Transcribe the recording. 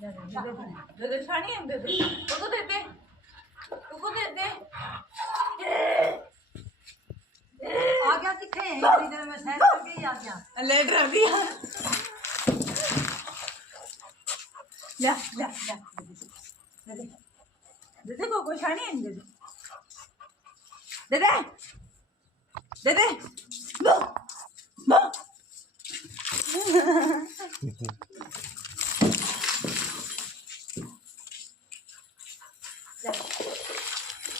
दे दे छानी है दे दे उसको दे दे उसको दे दे आ गया दिखे इतनी देर में सैर करके ही आ गया ले डर दिया ले ले ले दे दे को छानी है दे दे दे दे लो लो